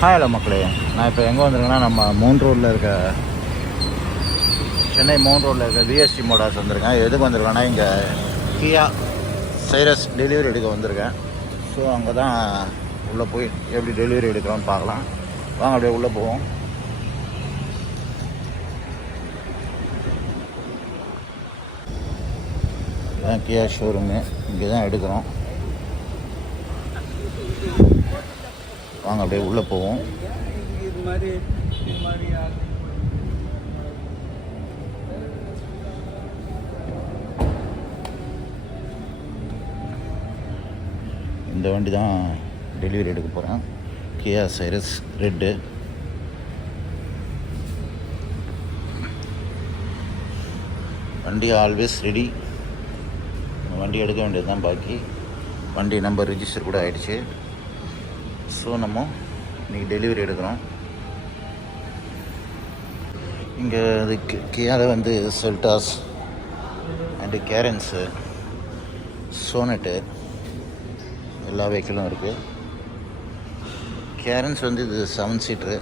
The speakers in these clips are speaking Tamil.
ஹலோ மக்களே, நான் இப்போ எங்கே வந்திருக்கேன்னா நம்ம மவுண்ட் ரோடில் இருக்க சென்னை மவுண்ட் ரோடில் இருக்க விஎஸ்டி மோட்டார்ஸ் வந்திருக்கேன். எதுக்கு வந்திருக்கேன்னா இங்கே கியா சைரஸ் டெலிவரி எடுக்க வந்திருக்கேன். ஸோ அங்கே தான் உள்ளே போய் எப்படி டெலிவரி எடுக்கிறோன்னு பார்க்கலாம். வாங்க அப்படியே உள்ளே போவோம். இதுதான் கியா ஷோரூமு, இங்கே தான் எடுக்கிறோம். வாங்க அப்படியே உள்ளே போவோம். இந்த வண்டி தான் டெலிவரி எடுக்க போகிறேன். கியா சைரஸ் ரெட்டு. வண்டி ஆல்வேஸ் ரெடி. வண்டி எடுக்க வேண்டியது தான் பாக்கி. வண்டி நம்பர் ரிஜிஸ்டர் கூட ஆகிடுச்சு. ஸோ நம்ம இன்றைக்கி டெலிவரி எடுக்கிறோம். இங்கே அது கியாவில் வந்து செல்டாஸ் அண்டு கேரன்ஸு, சோனட்டு எல்லா வெஹிக்கிளும் இருக்குது. கேரன்ஸ் வந்து இது 7 சீட்ரு.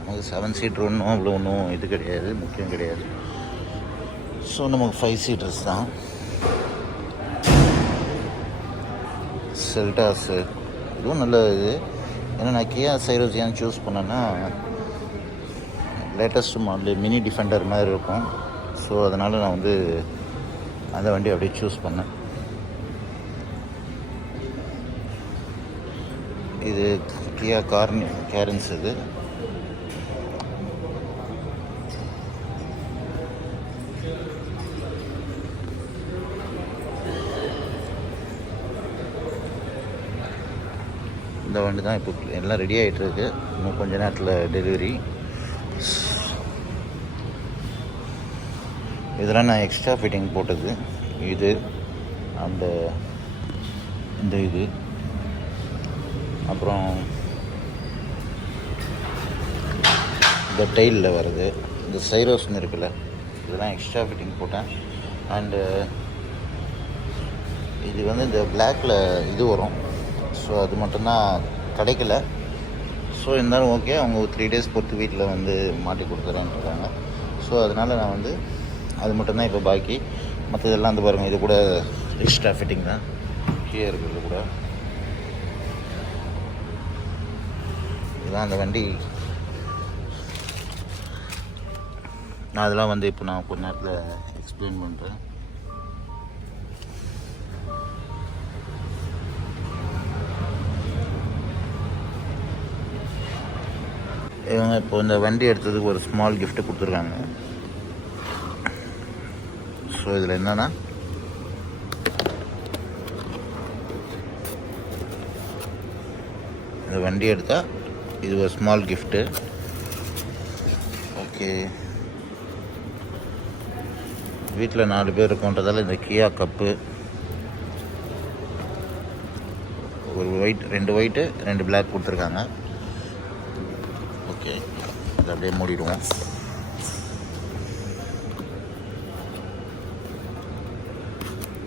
நமக்கு 7 சீட்ரு ஒன்றும் இது கிடையாது, முக்கியம் கிடையாது. ஸோ நமக்கு 5 சீட்டர்ஸ் தான். செல்டாஸு இதுவும் நல்ல இது. ஏன்னா நான் கியா சைரஸ் ஏன் சூஸ் பண்ணேன்னா, லேட்டஸ்ட் மாடல் மினி டிஃபெண்டர் மாதிரி இருக்கும். ஸோ அதனால் நான் வந்து அந்த வண்டி அப்படியே சூஸ் பண்ணேன். இது கியா கேரன்ஸ். இது இந்த வண்டி தான் இப்போ எல்லாம் ரெடி ஆகிட்டுருக்கு. இன்னும் கொஞ்ச நேரத்தில் டெலிவரி. இதெல்லாம் நான் எக்ஸ்ட்ரா ஃபிட்டிங் போட்டது. இது இந்த இது அப்புறம் இந்த டைலில் வருது, இந்த சைரோஸ்னு இருக்குல்ல, இதெல்லாம் எக்ஸ்ட்ரா ஃபிட்டிங் போட்டேன். அண்டு இது வந்து இந்த பிளாக்கில் இது வரும். ஸோ அது மட்டும்தான் கிடைக்கல. ஸோ இருந்தாலும் ஓகே, அவங்க 3 டேஸ் பொறுத்து வீட்டில் வந்து மாட்டி கொடுத்துறேன்ருக்காங்க. ஸோ அதனால் நான் வந்து அது மட்டும்தான் இப்போ பாக்கி. மற்றதெல்லாம் வந்து பாருங்கள், இது கூட எக்ஸ்ட்ரா ஃபிட்டிங் தான் கீழே இருக்கிறது கூட. இதுதான் அந்த வண்டி. நான் அதெல்லாம் வந்து இப்போ நான் கொஞ்ச நேரத்தில் எக்ஸ்பிளைன் பண்ணுறேன். இவங்க இப்போ இந்த வண்டி எடுத்ததுக்கு ஒரு ஸ்மால் கிஃப்ட்டு கொடுத்துருக்காங்க. ஸோ இதில் என்னென்னா, இந்த வண்டி எடுத்தால் இது ஒரு ஸ்மால் கிஃப்ட்டு. ஓகே, வீட்டில் 4 பேர் இருக்கோன்றதால இந்த கியா கப்பு, ஒரு ஒயிட், 2 ஒயிட்டு 2 பிளாக் கொடுத்துருக்காங்க. ஓகே, இதை அப்படியே மூடிடுவோம்.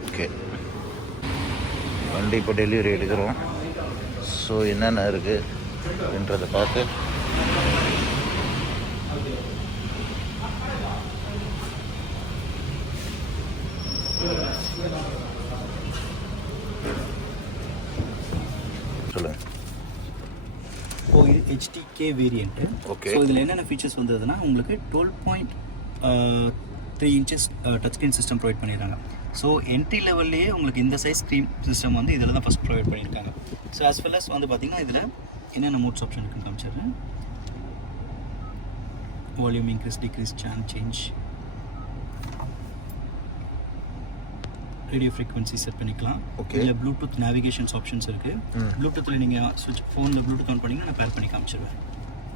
ஓகே, வண்டி இப்போ டெலிவரி எடுக்கிறோம். ஸோ என்னென்ன இருக்குது அப்படின்றத பார்த்து சொல்லுங்கள். ஓ, இது HTK வேரியண்ட்டு. ஓகே, ஸோ இதில் என்னென்ன ஃபீச்சர்ஸ் வந்ததுன்னா, உங்களுக்கு 12.3 inches touch screen system provide பண்ணிடுறாங்க. ஸோ என்ட்ரி லெவல்லையே உங்களுக்கு இந்த சைஸ் ஸ்க்ரீன் சிஸ்டம் வந்து இதில் தான் ஃபஸ்ட் ப்ரொவைட் பண்ணியிருக்காங்க. ஸோ ஆஸ் வெல் அஸ் வந்து பார்த்திங்கன்னா இதில் என்னென்ன மோட்ஸ் ஆப்ஷன் இருக்குன்னு காமிச்சிடுறேன். Volume increase, decrease, change, radio frequency set பண்ணிக்கலாம். ஓகே, இதில் ப்ளூடூத் நேவிகேஷன்ஸ் ஆப்ஷன்ஸ் இருக்குது. ப்ளூடூத்தில் நீங்கள் ஸ்விட்ச் ஃபோனில் ப்ளூடூத் ஆன் பண்ணிங்கன்னா நான் பேர் பண்ணி காமிச்சிடுவேன்.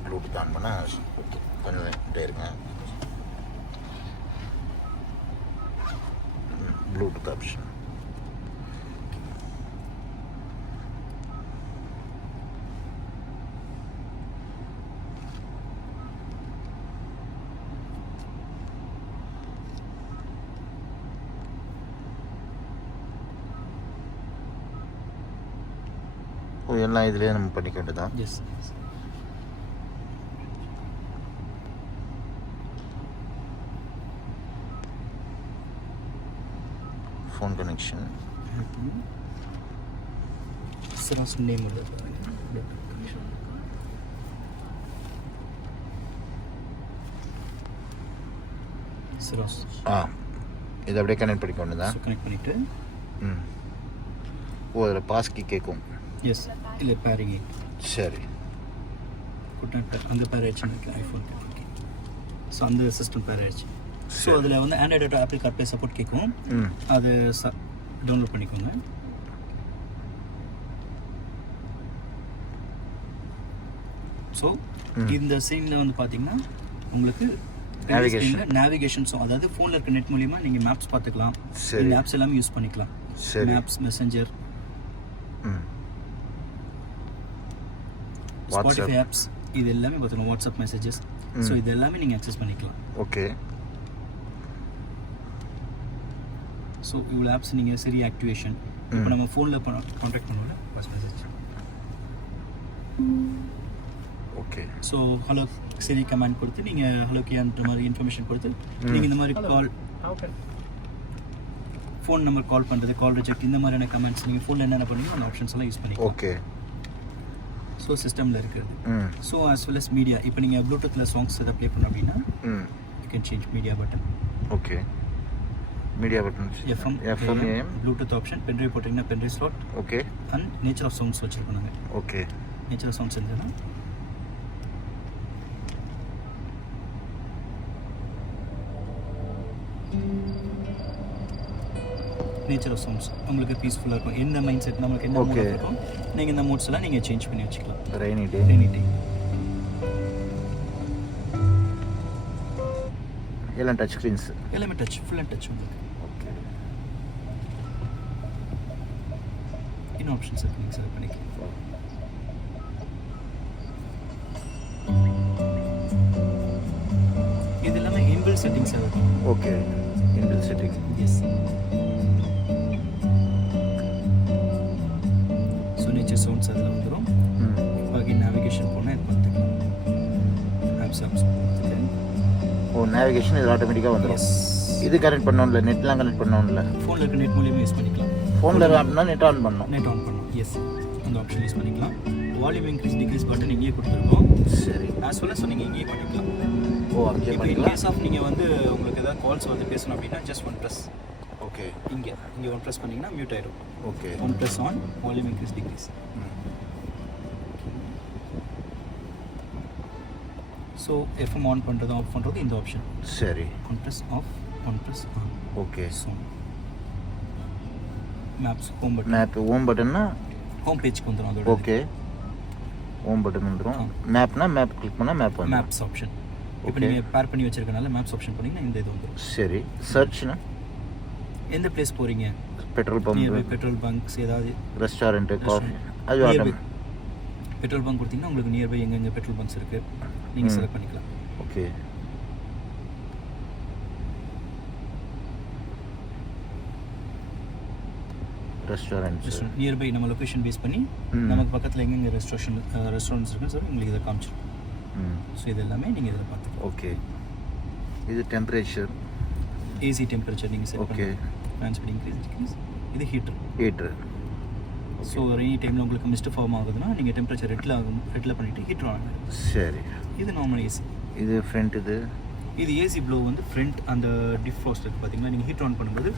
ப்ளூடூத் ஆன் பண்ணால் கொஞ்சம் இருங்க. Bluetooth option. எல்லாம் இதுலேயே நம்ம பண்ணிக்க வேண்டியதான். Yes. Phone connection. Syros name உள்ள சிராஸ். இது அப்படியே கனெக்ட் பண்ணிக்கொண்டு தான் கனெக்ட் பண்ணிவிட்டு ஓ அதில் பாஸ்கி கேட்கும். எஸ் இல்லை பேரிங். சரி அந்த பேர் ஆயிடுச்சு எனக்கு ஐஃபோன். ஸோ அந்த சிஸ்டம் பேர் ஆயிடுச்சு. ஸோ அதில் வந்து Android auto apple CarPlay support கேட்கும். அது டவுன்லோட் பண்ணிக்கோங்க. ஸோ இந்த சீனில் வந்து பார்த்தீங்கன்னா உங்களுக்கு நேவிகேஷன். ஸோ அதாவது ஃபோனில் இருக்க நெட் மூலிமா நீங்கள் மேப்ஸ் பார்த்துக்கலாம். இந்த ஆப்ஸ் எல்லாமே யூஸ் பண்ணிக்கலாம். மேப்ஸ், மெசஞ்சர், ஸ்பாட்டிஃபை ஆப்ஸ், இது எல்லாமே பார்த்துக்கலாம். வாட்ஸ்அப் மெசேஜஸ், ஸோ இது எல்லாமே நீங்கள் அக்சஸ் பண்ணிக்கலாம். ஓகே. ஸோ இவ்வளோ ஆப்ஸ் நீங்கள் சரி ஆக்டிவேஷன் இப்போ நம்ம ஃபோனில் கான்டாக்ட் பண்ணுவோம்ல what's message. Okay. So hello சரி கமெண்ட் கொடுத்து நீங்கள் ஹலோ கியான்ற மாதிரி இன்ஃபர்மேஷன் கொடுத்து நீங்கள் இந்த மாதிரி கால், ஃபோன் நம்பர் கால் பண்ணுறது, கால் ரிஜெக்ட், இந்த மாதிரியான கமெண்ட்ஸ் நீங்கள் ஃபோனில் என்னென்ன பண்ணுவீங்க அந்த ஆப்ஷன்ஸ் எல்லாம் யூஸ் பண்ணிக்கலாம். ஓகே. ஸோ சிஸ்டமில் இருக்குது. So as well as media, இப்போ நீங்கள் ப்ளூடூத்தில் சாங்ஸ் எதை ப்ளே பண்ணோம் அப்படின்னா you can change media button. Okay. Media button FM AM Bluetooth option. Pen drive போட்டிங்கன்னா pen drive slot. Okay. And nature of sounds வச்சுருக்கோம் நாங்கள். ஓகே. நேச்சர் ஆஃப் சவுண்ட்ஸ் இருந்ததுன்னா நேச்சர் ஆஃப் சவுண்ட்ஸ் உங்களுக்கு பீஸ்ஃபுல்லாக இருக்கும். என்ன மைண்ட் செட் நம்மளுக்கு என்ன மூட் இருக்கும் நீங்கள் இந்த மூட்ஸ் எல்லாம் நீங்கள் சேஞ்ச் பண்ணி வச்சுக்கலாம். ரெய்னி டே எல்லாம் டச் ஸ்க்ரீன்ஸ் எல்லாமே டச், ஃபுல் அண்ட் டச் உங்களுக்கு. ஓகே. இன்னும் ஆப்ஷன்ஸ் இருக்கு, நீங்கள் செலக்ட் பண்ணிக்கலாம். இது எல்லாமே இன்பில்ட் செட்டிங்ஸ் இருக்கும். Okay. Inbuilt setting. Yes. So nature sounds அதில் வந்துடும். இப்போ அகைன் நேவிகேஷன் போனால் இது பார்த்துக்கலாம். ஆப்ஸ் பார்த்துட்டு நேவிகேஷன் இது ஆட்டோமேட்டிக்காக வந்துடும். இது கனெக்ட் பண்ணோம்ல, நெட்லாம் கனெக்ட் பண்ணோம்ல, ஃபோனில் இருக்க நெட் மூலியமாக யூஸ் பண்ணிக்கலாம். ஃபோனில் அப்படின்னா நெட் ஆன் பண்ணணும். நெட் ஆன் பண்ணணும். எஸ், அந்த ஆப்ஷன் யூஸ் பண்ணிக்கலாம். வால்யூம் இன்க்ரீஸ் டிக்ரீஸ் பட்டன் இங்கேயே கொடுத்துருக்கோம். சரி. ஆஸ் வெல் அஸ் நீங்கள் இங்கேயே பண்ணிக்கலாம். அங்கேயே இப்போ பண்ணிக்கலாம். கேஸ் ஆஃப் நீங்கள் வந்து உங்களுக்கு ஏதாவது கால்ஸ் வந்து பேசணும் அப்படின்னா ஜஸ்ட் ஒன் ப்ரெஸ். ஓகே. இங்கே ஒன் ப்ரெஸ் பண்ணிங்கன்னா மியூட் ஆயிடும். Okay. One press on, volume increase decrease. So FM on பண்ணுறது ஆஃப் பண்ணுறது இந்த ஆப்ஷன். சரி. One press off, one press on. Okay. So maps home button. Map home பட்டன்னா ஹோம் பேஜ்க்கு வந்துடும் அதோட. ஓகே. ஹோம் பட்டன் வந்துடும். மேப்னா மேப் கிளிக் பண்ணால் மேப் வந்துடும். Maps option. இப்போ நீங்கள் பேர் பண்ணி வச்சிருக்கனால மேப்ஸ் ஆப்ஷன் பண்ணிங்கன்னா இந்த இது வந்துடும். சரி. சர்ச்னா எந்த பிளேஸ் போகிறீங்க, petrol pump, nearby petrol bunks, ஏதாவது ரெஸ்டாரண்ட்டு, காஃபி, அது ஆட்டம். பெட்ரோல் பங்க் கொடுத்தீங்கன்னா உங்களுக்கு நியர்பை எங்கெங்கே பெட்ரோல் பங்க்ஸ் இருக்குது நீங்கள் செலக்ட் பண்ணிக்கலாம். ஓகே. ரெஸ்டாரண்ட்ஸ் நியர்பை நம்ம லொக்கேஷன் பேஸ் பண்ணி நமக்கு பக்கத்தில் எங்கெங்கே ரெஸ்டாரண்ட்ஸ் இருக்குன்னு சொல்லி உங்களுக்கு இதை காமிச்சிடும். ஸோ இது எல்லாமே நீங்கள் இதில் பார்த்துக்கலாம். ஓகே. இது டெம்பரேச்சர், ஏசி டெம்பரேச்சர் நீங்கள் set okay. Fan speed increase degrees. இது ஹீட்டர். ஸோ ரெய்னி டைமில் உங்களுக்கு மிஸ்ட் ஃபார்ம் ஆகுதுன்னா நீங்கள் டெம்பரேச்சர் ரெட்டில் பண்ணிவிட்டு ஹீட்டர் ஆன் ஆகும். சரி. இது நார்மல் ஏசி. இது ஃப்ரண்ட். இது ஏசி ப்ளோ வந்து ஃப்ரண்ட் அந்த டிஃப்ராஸ்ட் இருக்குது பார்த்தீங்களா, நீங்கள் ஹீட் ஆன் பண்ணும்போது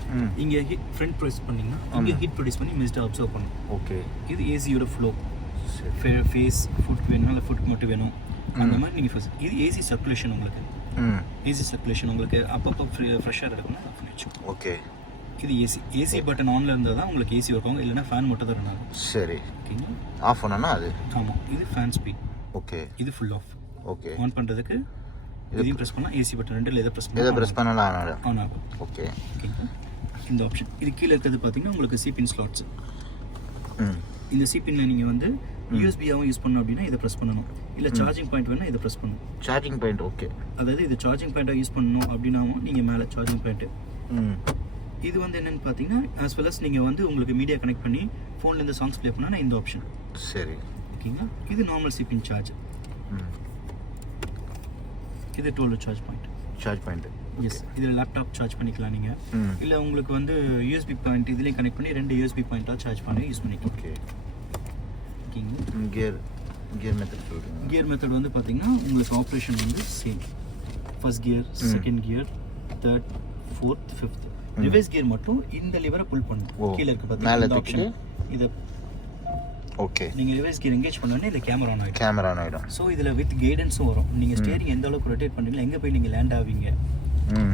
இங்கே ஃப்ரண்ட் ப்ரெஸ் பண்ணிங்கன்னா இங்கே ஹீட் ப்ரொடியூஸ் பண்ணி மிஸ்ட்டை அப்சர்வ் பண்ணும். ஓகே. இது ஏசியோட ஃப்ளோ. ஃபேஸ் ஃபுட்க்கு வேணும் இல்லை ஃபுட்க்கு மட்டும் வேணும் அந்த மாதிரி நீங்கள் ஃபர்ஸ்ட். இது ஏசி சர்க்குலேஷன் உங்களுக்கு. ஏசி சர்க்குலேஷன் உங்களுக்கு அப்பப்போ ஃப்ரெஷ்ஷாக இருக்குன்னா ஆஃப் பண்ணி வச்சுக்கோ. ஓகே. இது ஏசி பட்டன் ஆனில் இருந்தால் தான் உங்களுக்கு ஏசி ஒர்க் ஆகும், இல்லைனா ஃபேன் மட்டும் தான் ரன் ஆகும். சரி. ஓகேங்களா. ஆஃப் பண்ணனா அது. ஆமாம். இது ஃபேன் ஸ்பீட். ஓகே. இது ஃபுல் ஆஃப். ஓகே. ஆன் பண்ணுறதுக்கு இதையும் ப்ரெஸ் பண்ணால் ஏசி பட்டன் ரெண்டில் எதை ப்ரெஸ் பண்ணாலும் ஆன் ஆகும். ஓகே. ஓகேங்களா. இந்த ஆப்ஷன் இது கீழே இருக்கிறது பார்த்தீங்கன்னா உங்களுக்கு சிபின் ஸ்லாட்ஸ். இந்த சிபின்ல நீங்கள் வந்து யூஎஸ்பியாகவும் யூஸ் பண்ணணும் அப்படின்னா இதை ப்ரெஸ் பண்ணணும், இல்லை சார்ஜிங் பாயிண்ட் வேணால் இதை ப்ரெஸ் பண்ணணும். Charging point. ஓகே. அதாவது இது சார்ஜிங் பாயிண்ட்டாக யூஸ் பண்ணணும் அப்படின்னாவும் நீங்கள் மேலே சார்ஜிங் பாயிண்ட்டு. இது வந்து என்னென்னு பார்த்தீங்கன்னா ஆஸ் வெல் அஸ் நீங்கள் வந்து உங்களுக்கு மீடியா கனெக்ட் பண்ணி ஃபோன்லேருந்து சாங்ஸ் ப்ளே பண்ணால் இந்த ஆப்ஷன். சரி. ஓகேங்களா. இது நார்மல் சிபின் சார்ஜ். இது 12 சார்ஜ் பாயிண்ட். எஸ் இதில் லேப்டாப் சார்ஜ் பண்ணிக்கலாம் நீங்கள். இல்லை உங்களுக்கு வந்து யூஎஸ்பி பாயிண்ட் இதுலேயும் கனெக்ட் பண்ணி 2 யூஎஸ்பி பாயிண்ட்டாக சார்ஜ் பண்ணி யூஸ் பண்ணிக்கலாம். ஓகே. ஓகேங்க. கியர் மெத்தட் சொல்லுங்கள். கியர் மெத்தட் வந்து பார்த்தீங்கன்னா உங்களுக்கு ஆப்ரேஷன் வந்து same. First gear, second gear, third, fourth, fifth. Reverse gear மட்டும் இந்த லிவரை புல் பண்ணும். கீழே இருக்க பார்த்தீங்கன்னா இந்த ஆப்ஷன் இதை. ஓகே. நீங்கள் ரிவர்ஸ் கியர் எங்கேஜ் பண்ணோன்னே இந்த கேமரா ஆன் ஆகிடும். ஸோ இதில் வித் கைடன்ஸும் வரும். நீங்கள் ஸ்டேரிங் எந்த அளவுக்கு ரொட்டேட் பண்ணுறீங்களோ, எங்கே போய் நீங்கள் லேண்ட் ஆவீங்க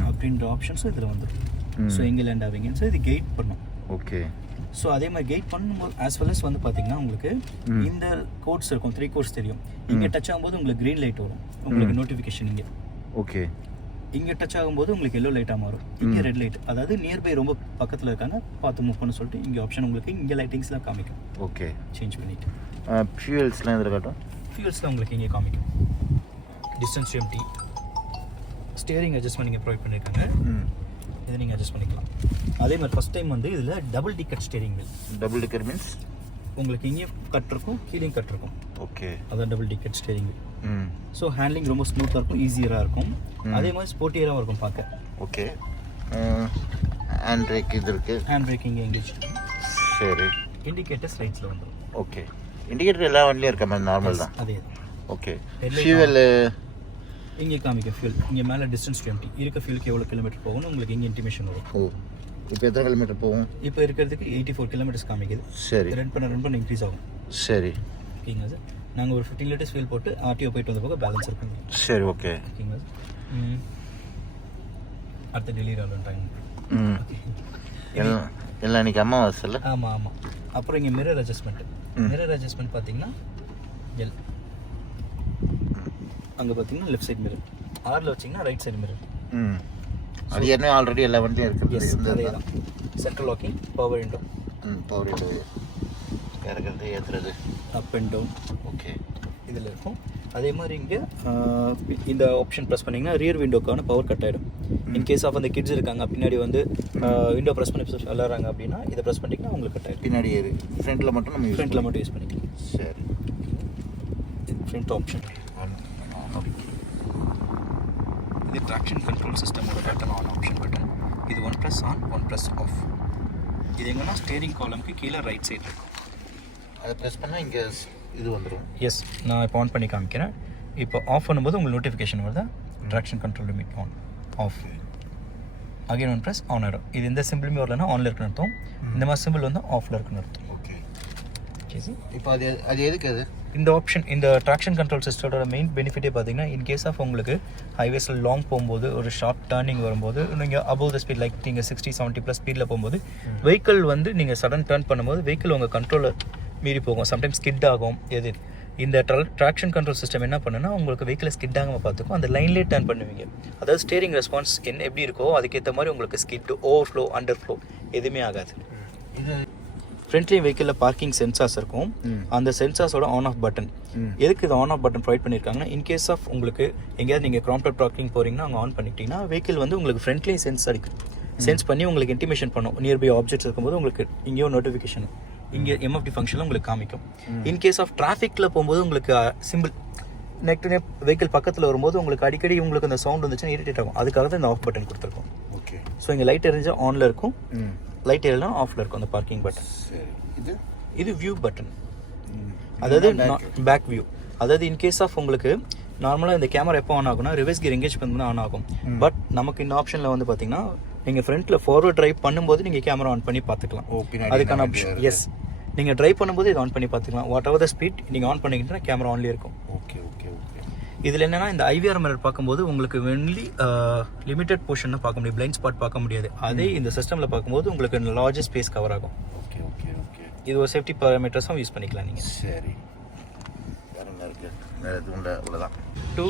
அப்படின்ற ஆப்ஷன்ஸும் இதில் வந்துடும். ஸோ எங்கே லேண்ட் ஆவீங்கன்னு ஸோ இது கைட் பண்ணும். ஓகே. ஸோ அதே மாதிரி கைட் பண்ணும்போது ஆஸ் வெல் அஸ் வந்து பார்த்தீங்கன்னா உங்களுக்கு இந்த கோட்ஸ் இருக்கும், 3 கோட்ஸ் தெரியும். இங்கே டச் ஆகும்போது உங்களுக்கு க்ரீன் லைட் வரும், உங்களுக்கு நோட்டிஃபிகேஷன் இங்கே. ஓகே. இங்கே டச் ஆகும்போது உங்களுக்கு எல்லோ லைட்டாக மாறும், இங்கே ரெட் லைட். அதாவது நியர்பை ரொம்ப பக்கத்தில் இருக்காங்க, பார்த்து மூவ் பண்ண சொல்லிட்டு இங்கே ஆப்ஷன் உங்களுக்கு இங்கே லைட்டிங்ஸ்லாம் காமிக்கும். ஓகே. சேஞ்ச் பண்ணிவிட்டு ஃபியூல்ஸ்லாம் இதில் காட்டும். ஃபியூல்ஸ்லாம் உங்களுக்கு இங்கே காமிக்கும். டிஸ்டன்ஸ் எம்டி, ஸ்டியரிங் அட்ஜஸ்ட்மெண்ட் நீங்கள் ப்ரொவைட் பண்ணியிருக்காங்க. இதை நீங்கள் அட்ஜஸ்ட் பண்ணிக்கலாம். அதே மாதிரி ஃபஸ்ட் டைம் வந்து இதில் double ticket steering wheel. Double ticket means உங்களுக்கு இங்கேயும் கட் இருக்கும், கீழேயும் கட் இருக்கும். ஓகே. அதான் double ticket steering wheel. So handling ரொம்ப ஸ்மூத்தாக இருக்கும், ஈஸியராக இருக்கும். அதே மாதிரி ஸ்போர்ட்டியராகவும் இருக்கும் பார்க்க. ஓகே. ஹேண்ட் பிரேக் இது இருக்குது. Hand braking engage. சரி. இண்டிகேட்டர்ஸ் ரைட்ஸில் வந்துடும். ஓகே. இண்டிகேட்டர் எல்லா வண்டிலையும் இருக்க மாதிரி நார்மல் தான். அதே. ஓகே. ஃபியூவல் இங்கே காமிக்கும் ஃபியூல். இங்கே மேலே டிஸ்டன்ஸ் 20 இருக்க ஃபியூலுக்கு எவ்வளோ கிலோமீட்டர் போகணும் உங்களுக்கு இங்கே இன்டிமேஷன் வரும். ஓ, இப்போ எத்தனை கிலோமீட்டர் போகும்? இப்போ இருக்கிறதுக்கு 84 கிலோமீட்டர்ஸ் காமிக்குது. சரி. ரன் பண்ண இன்க்ரீஸ் ஆகும். சரி. ஓகேங்களா சார். நாங்கள் ஒரு 15 லிட்டர்ஸ் ஃபியூல் போட்டு ஆர்டிஓ போயிட்டு வந்த போக பேலன்ஸ் இருக்குங்க. சரி. ஓகே. ஓகேங்களா சார். அடுத்த டெலிவரி ஆகும் டைம். எல்லாம் இன்னைக்கு அம்மாவாசை இல்லை? ஆமாம். அப்புறம் இங்கே மிரர் அட்ஜஸ்ட்மெண்ட். மிரர் அட்ஜஸ்ட்மெண்ட் பார்த்தீங்கன்னா எல் அங்கே பார்த்தீங்கன்னா லெஃப்ட் சைட் மிரர், ஆரில் வச்சிங்கன்னா ரைட் சைடு மிரர். அது ஏற்கனவே ஆல்ரெடி எல்லா வண்டியும் இருக்குது. அதே தான். Central locking, power window. Power window இறக்குறது ஏற்றுறது, அப் அண்ட் டவுன். ஓகே. இதில் இருக்கும். அதே மாதிரி இங்கே இந்த ஆப்ஷன் ப்ரெஸ் பண்ணிங்கன்னா ரியர் விண்டோக்கான பவர் கட் ஆகிடும். இன்கேஸ் ஆஃப் அந்த கிட்ஸ் இருக்காங்க பின்னாடி வந்து விண்டோ ப்ரெஸ் பண்ணி விளாட்றாங்க அப்படின்னா இதை ப்ரெஸ் பண்ணிங்கன்னா உங்களுக்கு கட் ஆகிடும். பின்னாடி ஃப்ரண்ட்டில் மட்டும் நம்ம ஃப்ரண்ட்டில் மட்டும் யூஸ் பண்ணிக்கலாம். சரி. Front option. இது ட்ராக்ஷன் கண்ட்ரோல் சிஸ்டமோட பட்டன், ஆன் ஆப்ஷன் பட்டன். இது 1 ப்ளஸ் ஆன், 1 ப்ளஸ் ஆஃப். இது எங்கன்னா ஸ்டேரிங் காலம்க்கு கீழே ரைட் சைடு இருக்கும். அதை ப்ரெஸ் பண்ணால் இங்கே இது வந்துடும். எஸ், நான் இப்போ ஆன் பண்ணி காமிக்கிறேன். இப்போ ஆஃப் பண்ணும்போது உங்களுக்கு நோட்டிஃபிகேஷன் வருதா, traction control limit on, off. Again 1 plus on ஆகிடும். இது எந்த சிம்பிளுமே வரலன்னா ஆனில் இருக்குன்னு அர்த்தம். இந்த மாதிரி சிம்பிள் வந்து ஆஃபில் இருக்குன்னு அர்த்தம். ஓகே. Okay sir. இப்போ அது எதுக்கு அது? இந்த ஆப்ஷன், இந்த ட்ராக்ஷன் கண்ட்ரோல் சிஸ்டத்தோட மெயின் பெனிஃபிட்டே பார்த்தீங்கன்னா இன் கேஸ் ஆஃப் உங்களுக்கு ஹைவேஸில் லாங் போகும்போது ஒரு ஷார்ப் டர்னிங் வரும்போது நீங்கள் அபவ் த ஸ்பீட் லைக் நீங்கள் 60-70 ப்ளஸ் ஸ்பீடில் போகும்போது வெஹிக்கிள் வந்து நீங்கள் சடன் டர்ன் பண்ணும்போது வெஹிக்கிள் உங்கள் கண்ட்ரோலை மீறி போகும், சம்டைம்ஸ் ஸ்கிட் ஆகும். எது இந்த ட்ராக்ஷன் கண்ட்ரோல் சிஸ்டம் என்ன பண்ணுன்னா உங்களுக்கு வெஹிக்கிளை ஸ்கிட் ஆகாமல் பார்த்துக்கும், அந்த லைன்லேயே டர்ன் பண்ணுவீங்க. அதாவது ஸ்டேரிங் ரெஸ்பான்ஸ் எப்படி இருக்கோ அதுக்கேற்ற மாதிரி உங்களுக்கு ஸ்கிட், ஓவர்ஃப்ளோ, அண்டர் ஃப்ளோ எதுவுமே ஆகாது. இது ஃப்ரண்ட்லி வெஹிக்கிளில் பார்க்கிங் சென்சார்ஸ் இருக்கும். அந்த சென்சார்ஸோட ஆன் ஆஃப் பட்டன். எதுக்கு இது ஆன் ஆஃப் பட்டன் ப்ரொவைட் பண்ணியிருக்காங்கன்னா இன்கேஸ் ஆஃப் உங்களுக்கு எங்கேயாவது நீங்கள் க்ராம்ப்டட் பார்க்கிங் போகிறீங்கன்னா அங்கே ஆன் பண்ணிட்டீங்கன்னா வெஹிக்கிள் வந்து உங்களுக்கு ஃப்ரண்ட்லேயும் சென்ஸ் அடிக்கும். சென்ஸ் பண்ணி உங்களுக்கு இன்டிமேஷன் பண்ணும். நியர்பை ஆப்ஜெக்ட்ஸ் இருக்கும்போது உங்களுக்கு இங்கேயோ நோட்டிஃபிகேஷன், இங்கே எம்எஃப்டி ஃபங்க்ஷனில் உங்களுக்கு காமிக்கும். இன்கேஸ் ஆஃப் டிராஃபிக்கில் போகும்போது உங்களுக்கு simple neck to neck vehicle பக்கத்தில் வரும்போது உங்களுக்கு அடிக்கடி உங்களுக்கு அந்த சவுண்ட் வந்துச்சுன்னா இரிட்டேட் ஆகும். அதுக்காக தான் இந்த ஆஃப் பட்டன் கொடுத்துருக்கோம். ஓகே. ஸோ இங்கே லைட் எரிஞ்சால் ஆனில் இருக்கும், லைட் எல்லாம் ஆஃபில் இருக்கும் அந்த பார்க்கிங் பட்டன். இது வியூ பட்டன், அதாவது பேக் வியூ. அதாவது இன்கேஸ் ஆஃப் உங்களுக்கு நார்மலாக இந்த கேமரா எப்போ ஆன் ஆகும்னா ரிவர்ஸ் கியர் எங்கேஜ் பண்ணா ஆன் ஆகும். பட் நமக்கு இந்த ஆப்ஷனில் வந்து பார்த்தீங்கன்னா நீங்கள் ஃப்ரண்ட்டில் ஃபார்வர்ட் ட்ரைவ் பண்ணும்போது நீங்கள் கேமரா ஆன் பண்ணி பார்த்துக்கலாம். அதுக்கான ஆப்ஷன். எஸ், நீங்கள் ட்ரைவ் பண்ணும்போது இதை ஆன் பண்ணி பார்த்துக்கலாம். வாட் எவர் த ஸ்பீட் நீங்கள் ஆன் பண்ணிக்கிட்டீங்கன்னா கேமரா ஆன்லேயே இருக்கும். ஓகே. இதில் என்னென்னா இந்த ஐவிஆர் மிரர் பார்க்கும்போது உங்களுக்கு ஒன்லி லிமிடெட் போர்ஷன் தான் பார்க்க முடியும், பிளைண்ட் ஸ்பாட் பார்க்க முடியாது. அதே இந்த சிஸ்டமில் பார்க்கும்போது உங்களுக்கு லார்ஜ் ஸ்பேஸ் கவர் ஆகும். ஓகே. இது ஒரு சேஃப்டி பேராமீட்டர்ஸும் யூஸ் பண்ணிக்கலாம் நீங்கள். சரி. வேறு என்ன இருக்குது? வேறு எதுவும் இல்லை, அவ்வளோதான். 2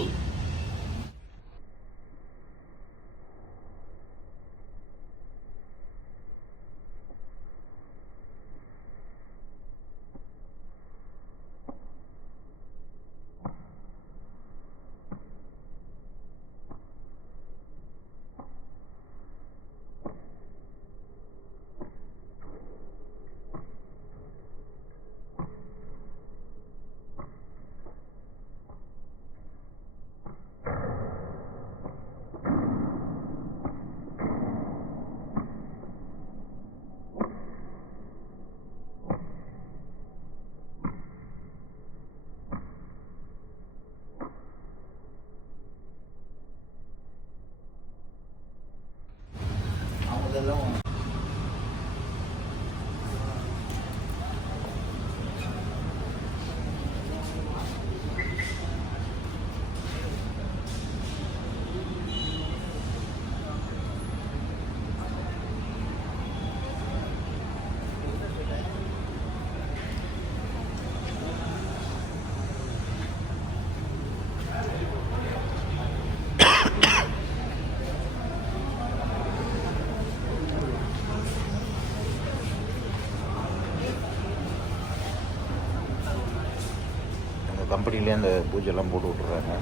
கம்பெனிலே அந்த பூஜைலாம் போட்டு விட்ருறாங்க.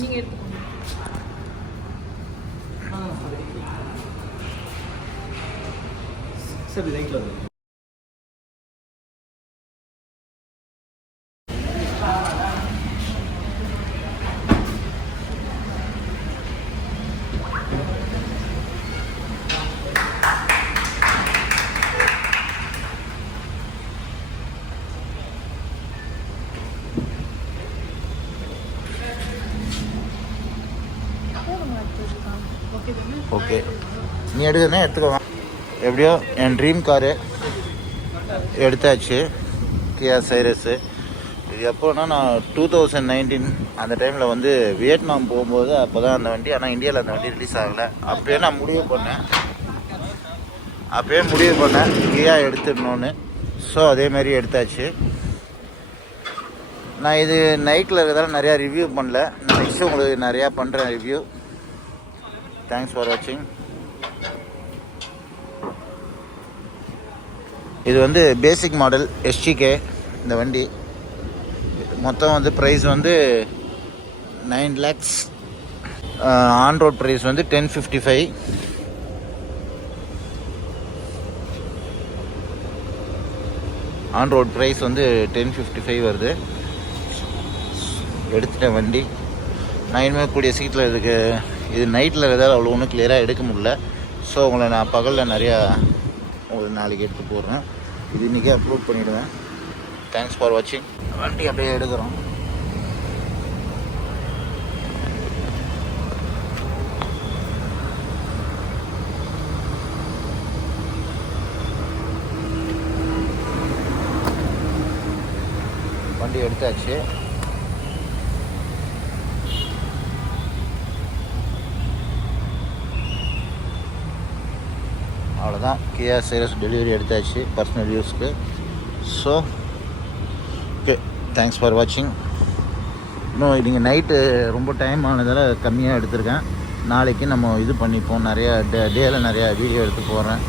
நீங்கள் எடுத்துக்கோங்க. சரி ரைட்டில் வந்து ஓகே தானே? ஓகே, நீ எடுக்கணும் எடுத்துக்கோங்க. எப்படியோ என் ட்ரீம் காரு எடுத்தாச்சு, கியா சைரஸு. இது எப்போனா நான் 2019 அந்த டைமில் வந்து வியட்நாம் போகும்போது அப்போ தான் அந்த வண்டி, ஆனால் இந்தியாவில் அந்த வண்டி ரிலீஸ் ஆகலை. அப்போயே நான் முடிவு பண்ணேன் கியா எடுத்துடணுன்னு. ஸோ அதேமாரி எடுத்தாச்சு. நான் இது நைட்டில் இருக்கிறதால நிறையா ரிவ்யூ பண்ணல. நான் நெக்ஸ்ட்டு உங்களுக்கு நிறையா பண்ணுறேன் ரிவ்யூ. தேங்க்ஸ் ஃபார் வாட்சிங். இது வந்து பேசிக் மாடல் SGK இந்த வண்டி. மொத்தம் வந்து ப்ரைஸ் வந்து 9 lakhs. ஆன் ரோட் ப்ரைஸ் வந்து 1055. ஆன் ரோட் ப்ரைஸ் வந்து 1055 வருது. எடுத்துட்டேன் வண்டி. நான் இனிமேல் கூடிய சீட்டில் இது நைட்டில் ஏதாவது அவ்வளோ ஒன்றும் கிளியராக எடுக்க முடியல. ஸோ உங்களை நான் பகலில் நிறையா உங்களுக்கு நாளைக்கு எடுத்து போடுறேன். இது இன்றைக்கே அப்லோட் பண்ணிவிடுவேன். தேங்க்ஸ் ஃபார் வாட்சிங். வண்டி அப்படியே எடுக்கிறோம். வண்டி எடுத்தாச்சு. அவ்வளோதான், கியா சைரஸ் டெலிவரி எடுத்தாச்சு பர்சனல் யூஸ்க்கு. ஸோ ஓகே, தேங்க்ஸ் ஃபார் வாட்சிங். இன்னும் நீங்கள் நைட்டு ரொம்ப டைம் ஆனதால் கம்மியாக எடுத்திருக்கேன். நாளைக்கு நம்ம இது பண்ணிப்போம், நிறையா டேயில் நிறையா வீடியோ எடுத்து போடுறேன்.